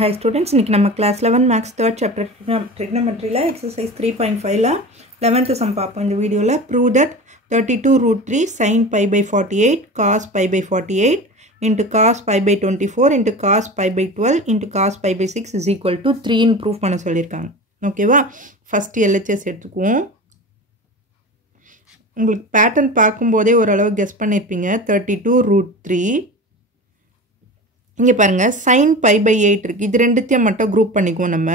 Hi students, இன்னைக்கு நம்ம class 11 maths 3rd chapter trigonometryல exercise 3.5ல 11th sum பார்ப்போம் இந்த வீடியோல. Prove that 32 root 3 sin pi by 48 cos pi by 48 into cos pi by 24 into cos pi by 12 into cos pi by 6 is equal to 3 ன்னு prove பண்ண சொல்லிருக்காங்க. ஓகேவா? first LHS எடுத்துக்குவோம். உங்களுக்கு pattern பார்க்கும்போதே ஓரளவு கெஸ் பண்ணிருப்பீங்க. 32 root 3 இங்க பாருங்க sin pi by 8 இருக்கு. இது ரெண்டுத்தையும் மட்டும் group பண்ணிக்குவோம் நம்ம.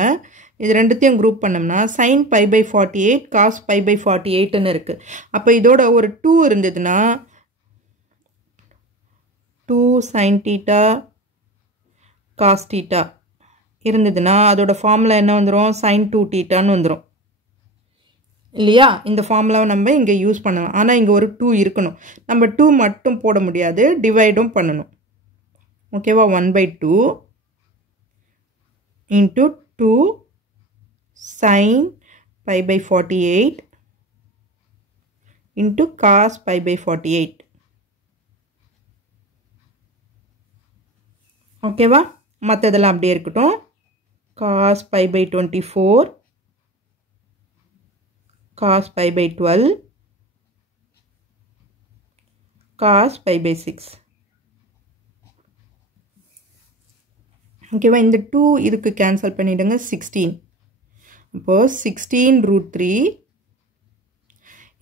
இது ரெண்டுத்தையும் group பண்ணோம்னா sin pi by 48 cos pi by 48 ன்னு இருக்கு. அப்ப இதோட ஒரு 2 இருந்ததுன்னா 2 sin theta cos theta இருந்ததுன்னா அதோட ஃபார்முலா என்ன வந்துரும் sin 2 theta ன்னு வந்துரும். இல்லையா? இந்த ஃபார்முலாவை நம்ம இங்க யூஸ் பண்ணலாம். ஆனா இங்க ஒரு 2 இருக்கணும். நம்ம 2 மட்டும் போட முடியாது, டிவைடும் பண்ணனும். ஓகேவா? 1 by 2 into 2 sin pi by 48 into cos pi by 48. ஓகேவா? மத்ததெல்லாம் அப்படியே இருக்கட்டும். cos pi by 24 cos pi by 12 cos pi by 6. ஓகேவா? இந்த 2 இதுக்கு கேன்சல் பண்ணிடுங்க. 16. அப்போ 16 root 3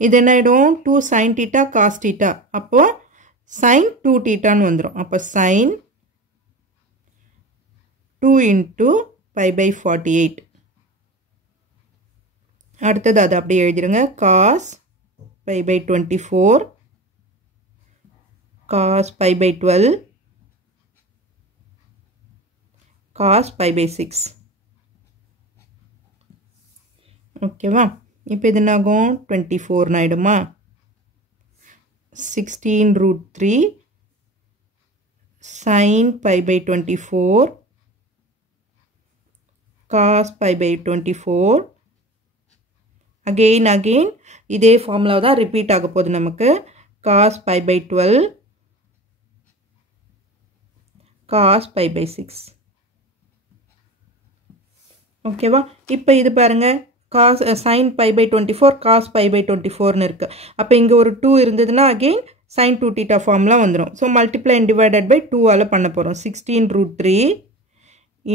இது என்ன ஆயிடும் 2 sin theta cos theta. அப்போ sin 2 theta ன்னு வந்துரும். அப்போ sin 2 into pi by 48. அடுத்தது அது அப்படியே எழுதிருங்க. cos pi by 24 cos pi by 12 cos pi by 6. ஓகேவா? இப்போ இது என்னாகும் 24 ஆயிடுமா? 16 root 3 sin pi by 24 cos pi by 24 again இதே ஃபார்முலா தான் ரிப்பீட் ஆக போகுது நமக்கு. cos pi by 12 cos pi by 6. ஓகேவா? இப்போ இது பாருங்க cos sin pi by 24 cos pi by 24 ன்னு இருக்கு. அப்ப இங்க ஒரு 2 இருந்ததுன்னா again sin 2 theta ஃபார்முலா வந்துரும். So multiply and divided by 2 ஆல பண்ண போறோம். 16 root 3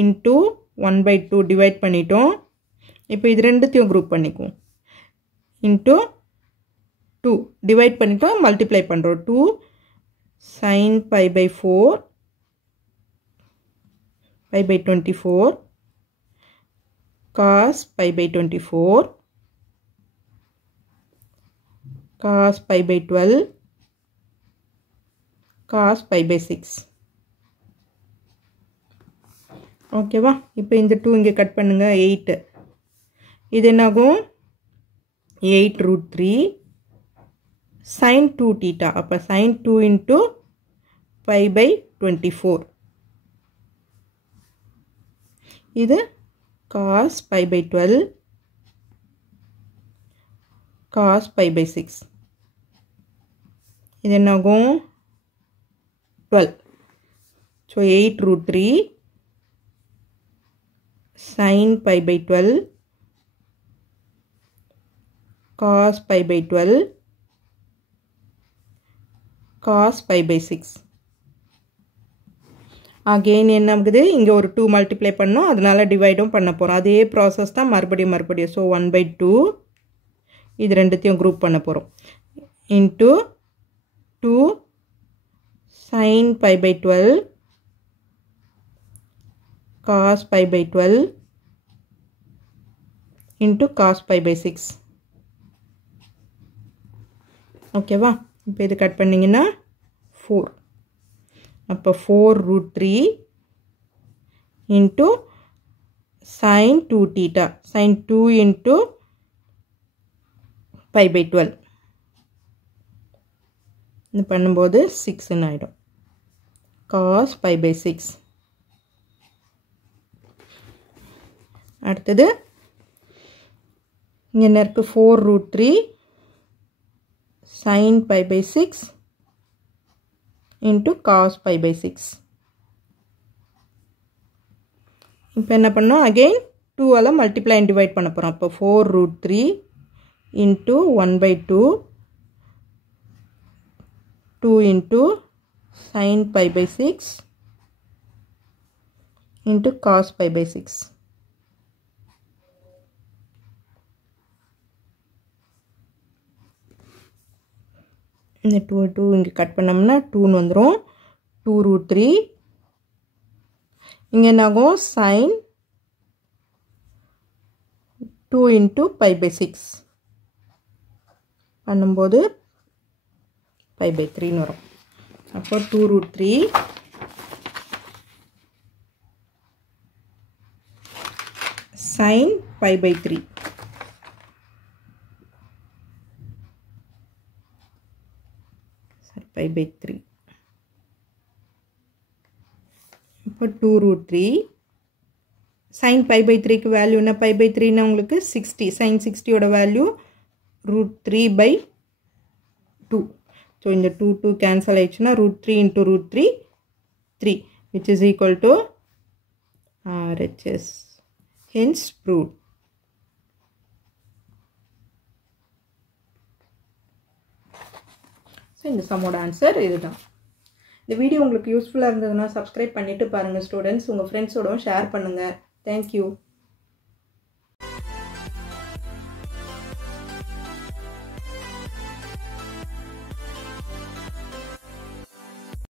into 1 by 2 டிவைட் பண்ணிட்டோம். இப்போ இது ரெண்டுத்தையும் group பண்ணிக்குவோம். into 2 டிவைட் பண்ணிட்டோம், multiply பண்றோம். 2 sin pi by 4 pi by 24 cos pi by 24 cos pi by 12 cos pi by 6. ஓகேவா? இப்போ இந்த 2 இங்க கட் பண்ணுங்க. 8. இது என்னாகும் 8 root 3 sin 2 theta. அப்ப sin 2 into pi by 24. இது cos pi by 12 cos pi by 6. இது என்னாகும் 12. So 8 root 3 sin pi by 12 cos pi by 12 cos pi by 6. again என்ன ஆகுது இங்க ஒரு 2 மல்டிப்ளை பண்ணோம், அதனால டிவைடும் பண்ண போறோம். அதே process தான் மறுபடியும். so 1 by 2 இது ரெண்டுத்தையும் group பண்ண போறோம். into 2 sin pi by 12 cos pi by 12 into cos pi by 6. ஓகேவா? இப்போ இது கட் பண்ணீங்கன்னா 4. அப்போ 4 root 3 into sin 2 theta. sin 2 into pi by 12. இது பண்ணும்போது 6 ஆயிடும். cos pi by 6. அடுத்தது இங்க என்ன இருக்கு 4 root 3 sin pi by 6 into cos pi by 6. இப்போ என்ன பண்ணோம் அகெயின் 2ஆல் மல்டிப்ளை அண்ட் டிவைட் பண்ண போகிறோம். அப்போ 4√3 into 1/2 2 into sin pi by 6 into cos pi by 6. இந்த 2 இங்கே கட் பண்ணோம்னா 2ன்னு வந்துடும். 2√3 இங்கே என்ன ஆகும் sin 2 into pi by 6 பண்ணும்போது pi by 3ன்னு வரும். அப்போ 2√3 sin pi by 3 pi by 3. இப்போ 2√3 sin pi by 3க்கு வேல்யூ என்ன? pi by 3னா உங்களுக்கு 60. sin 60ஓட value √3/2. ஸோ இந்த 2 கேன்சல் ஆயிடுச்சுன்னா √3 into √3 3 which is equal to RHS. Hence proved. இந்த சம்மோட ஆன்சர் இதுதான். இந்த வீடியோ உங்களுக்கு யூஸ்ஃபுல்லாக இருந்ததுன்னா சப்ஸ்கிரைப் பண்ணிவிட்டு பாருங்கள் ஸ்டூடெண்ட்ஸ். உங்கள் ஃப்ரெண்ட்ஸோடவும் ஷேர் பண்ணுங்கள். தேங்க்யூ.